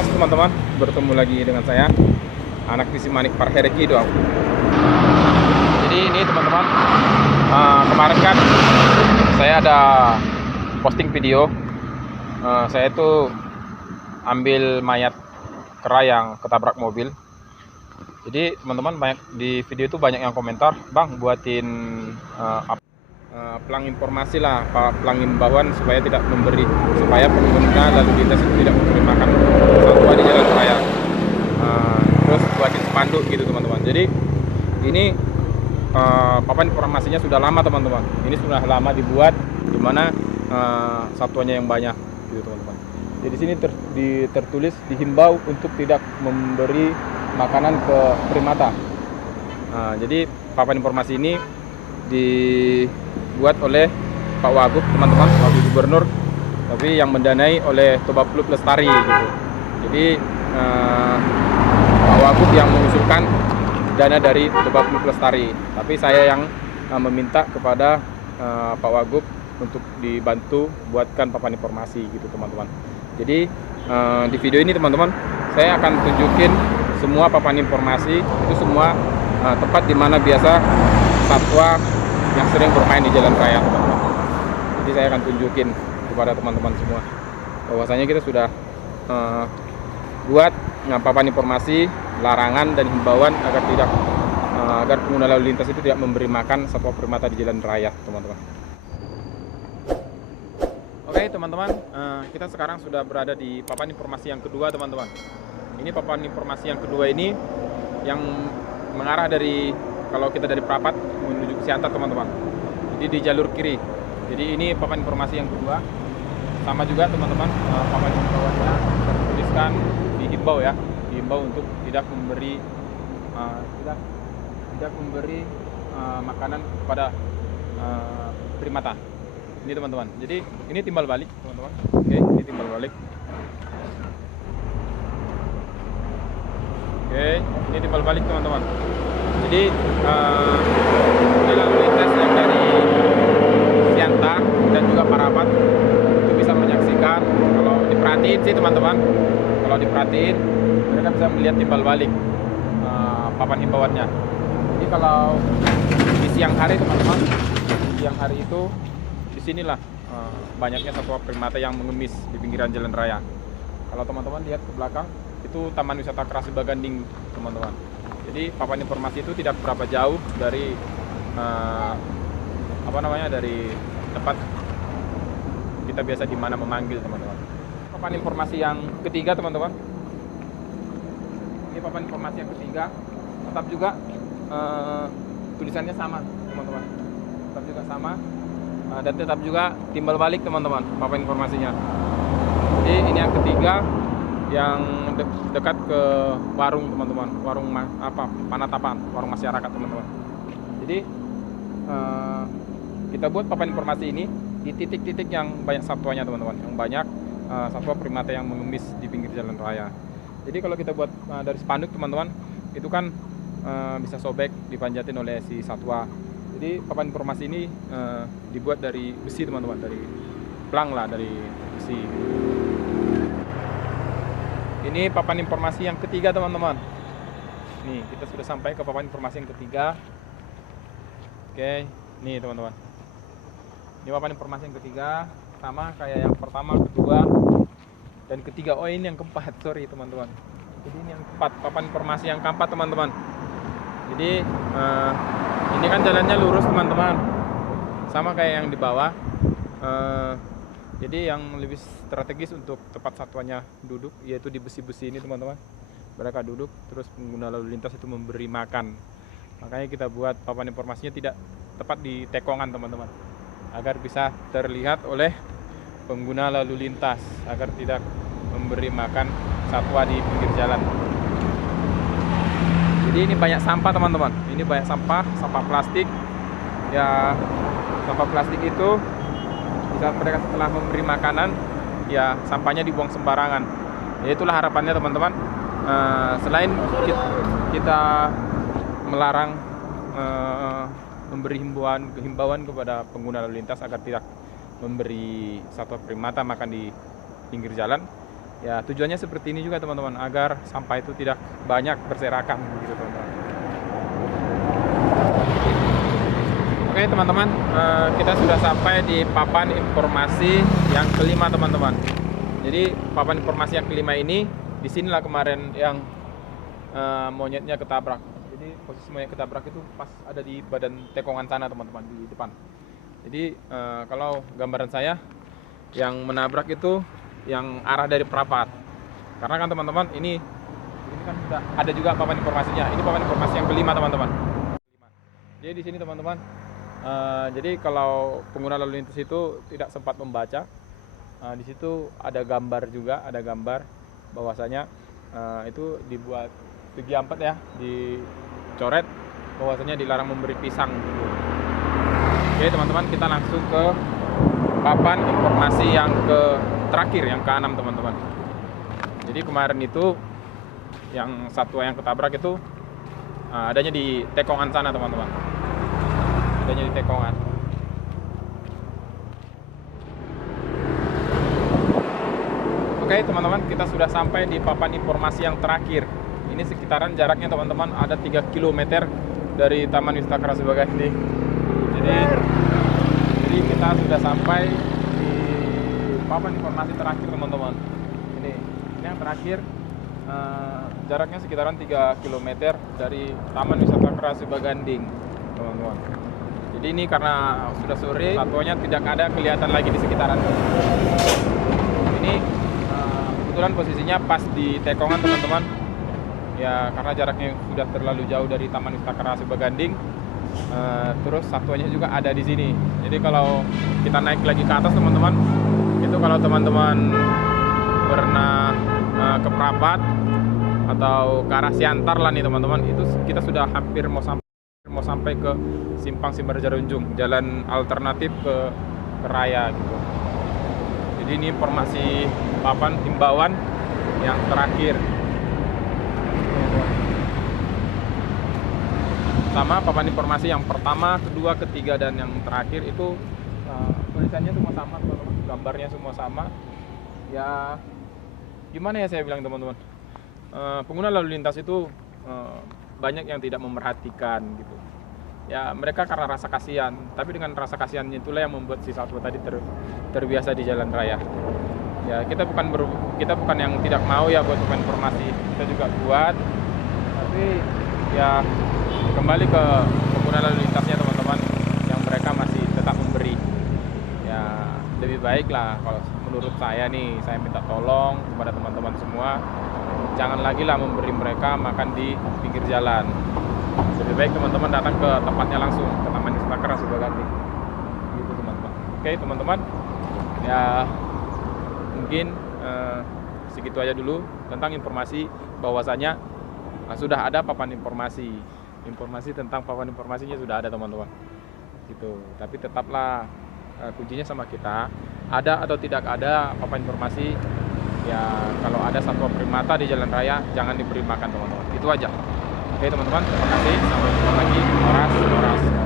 Namaskar teman-teman, bertemu lagi dengan saya anak Visi Manik Parhereki dong. Jadi ini teman-teman, kemarin kan saya ada posting video. Saya itu ambil mayat kera yang ketabrak mobil. Jadi teman-teman, banyak di video itu banyak yang komentar, bang buatin pelang informasi lah, pelang himbauan supaya pengguna lalu lintas itu tidak memberi makan satwa di jalan raya. Terus buatin spanduk gitu teman-teman. Jadi ini papan informasinya sudah lama teman-teman. Ini sudah lama dibuat, dimana satwanya yang banyak gitu teman-teman. Jadi sini tertulis dihimbau untuk tidak memberi makanan ke primata. Jadi papan informasi ini dibuat oleh Pak Wagub teman-teman, Wakil Gubernur, tapi yang mendanai oleh Toba Klub Lestari gitu. Jadi Pak Wagub yang mengusulkan dana dari Toba Klub Lestari, tapi saya yang meminta kepada Pak Wagub untuk dibantu buatkan papan informasi gitu teman-teman. Jadi di video ini teman-teman, saya akan tunjukin semua papan informasi itu, semua tempat di mana biasa satwa yang sering bermain di jalan raya teman-teman. Jadi saya akan tunjukin kepada teman-teman semua bahwasanya kita sudah buat papan informasi, larangan dan himbauan agar pengguna lalu lintas itu tidak memberi makan satwa primata di jalan raya teman-teman. Oke teman-teman, kita sekarang sudah berada di papan informasi yang kedua teman-teman. Ini papan informasi yang kedua ini yang mengarah dari, kalau kita dari Prapat menuju ke Siantar teman-teman. Jadi di jalur kiri. Jadi ini papan informasi yang kedua. Sama juga teman-teman, papan himbauannya tertuliskan dihimbau ya, dihimbau untuk tidak memberi makanan kepada primata. Ini teman-teman. Jadi ini timbal balik teman-teman. Oke, ini timbal balik. Oke, ini timbal balik teman-teman. Jadi lalu lintas yang dari Siantar dan juga Parapat itu bisa menyaksikan. Kalau diperhatiin sih teman-teman, kalau diperhatiin mereka bisa melihat timbal balik papan himbauannya. Jadi kalau di siang hari teman-teman, siang hari itu disinilah banyaknya satwa primata yang mengemis di pinggiran jalan raya. Kalau teman-teman lihat ke belakang, itu Taman Wisata Krasi Baganding teman-teman. Jadi papan informasi itu tidak berapa jauh dari dari tempat kita biasa di mana memanggil teman-teman. Papan informasi yang ketiga teman-teman. Ini papan informasi yang ketiga, tetap juga tulisannya sama teman-teman. Tetap juga sama dan tetap juga timbal balik teman-teman papan informasinya. Jadi ini yang ketiga, yang dekat ke warung teman-teman, warung Panatapan, warung masyarakat teman-teman. Jadi kita buat papan informasi ini di titik-titik yang banyak satwanya teman-teman, yang banyak satwa primata yang mengemis di pinggir jalan raya. Jadi kalau kita buat dari spanduk teman-teman, itu kan bisa sobek, dipanjatin oleh si satwa. Jadi papan informasi ini dibuat dari besi teman-teman, dari pelang lah, dari besi. Ini papan informasi yang ketiga teman-teman. Nih kita sudah sampai ke papan informasi yang ketiga. Oke, nih teman-teman. Ini papan informasi yang ketiga, sama kayak yang pertama, kedua, dan ketiga. Oh ini yang keempat, sorry teman-teman. Jadi ini yang keempat, papan informasi yang keempat teman-teman. Jadi ini kan jalannya lurus teman-teman, sama kayak yang di bawah. Jadi yang lebih strategis untuk tempat satwanya duduk, yaitu di besi-besi ini teman-teman. Mereka duduk, terus pengguna lalu lintas itu memberi makan. Makanya kita buat papan informasinya tidak tepat di tekongan teman-teman, agar bisa terlihat oleh pengguna lalu lintas, agar tidak memberi makan satwa di pinggir jalan. Jadi ini banyak sampah teman-teman. Ini banyak sampah plastik. Ya, sampah plastik itu saat mereka setelah memberi makanan, ya sampahnya dibuang sembarangan. Ya itulah harapannya teman-teman. Selain kita melarang memberi himbauan kepada pengguna lalu lintas agar tidak memberi satwa primata makan di pinggir jalan, Ya tujuannya seperti ini juga teman-teman, agar sampah itu tidak banyak berserakan gitu teman-teman. Oke teman-teman, kita sudah sampai di papan informasi yang kelima teman-teman. Jadi papan informasi yang kelima ini, disinilah kemarin yang monyetnya ketabrak. Jadi posisi monyet ketabrak itu pas ada di badan tekongan sana teman-teman, di depan. Jadi kalau gambaran saya, yang menabrak itu yang arah dari perapat. Karena kan teman-teman ini kan sudah ada juga papan informasinya. Ini papan informasi yang kelima teman-teman. Jadi di sini teman-teman, jadi kalau pengguna lalu lintas itu tidak sempat membaca, di situ ada gambar juga, ada gambar bahwasanya itu dibuat segi 4 ya, dicoret bahwasanya dilarang memberi pisang gitu. Oke teman-teman, kita langsung ke papan informasi yang terakhir, yang ke-6 teman-teman. Jadi kemarin itu yang satwa yang ketabrak itu adanya di tekongan sana teman-teman, adanya di tekongan. Oke teman-teman, kita sudah sampai di papan informasi yang terakhir. Ini sekitaran jaraknya teman-teman ada 3 km dari Taman Wisata Karasubaganding. Jadi kita sudah sampai di papan informasi terakhir teman-teman. Ini yang terakhir, jaraknya sekitaran 3 km dari Taman Wisata Karasubaganding teman-teman. Jadi ini karena sudah sore, satwanya tidak ada kelihatan lagi di sekitaran. Ini kebetulan posisinya pas di tekongan teman-teman. Ya karena jaraknya sudah terlalu jauh dari Taman Wisata Karasubaganding. Terus satwanya juga ada di sini. Jadi kalau kita naik lagi ke atas teman-teman, itu kalau teman-teman pernah ke Prapat atau ke arah Siantar lah nih teman-teman, itu kita sudah hampir mau sampai ke Simpang Simbarjarunjung, jalan alternatif ke raya gitu. Jadi ini informasi papan himbauan yang terakhir. Sama papan informasi yang pertama, kedua, ketiga, dan yang terakhir itu tulisannya semua sama teman-teman, gambarnya semua sama. Ya gimana ya saya bilang teman-teman, pengguna lalu lintas itu banyak yang tidak memerhatikan gitu. Ya mereka karena rasa kasihan, tapi dengan rasa kasihannya itulah yang membuat si satwa tadi terbiasa di jalan raya. Ya kita bukan yang tidak mau ya buat papan informasi, kita juga buat, tapi ya kembali ke pengguna lalu lintasnya teman-teman, yang mereka masih tetap memberi. Ya lebih baik lah kalau menurut saya nih, saya minta tolong kepada teman-teman semua, jangan lagi lah memberi mereka makan di pinggir jalan. Lebih baik teman-teman datang ke tempatnya langsung, ke Taman Wisata Karasubaganding gitu teman-teman. Oke teman-teman, ya mungkin segitu aja dulu tentang informasi bahwasanya sudah ada papan informasi tentang papan informasinya sudah ada teman-teman gitu. Tapi tetaplah kuncinya sama kita, ada atau tidak ada papan informasi, ya kalau ada satwa primata di jalan raya jangan diberi makan teman-teman, itu aja. Oke teman-teman, terima kasih, sampai jumpa lagi. Horas.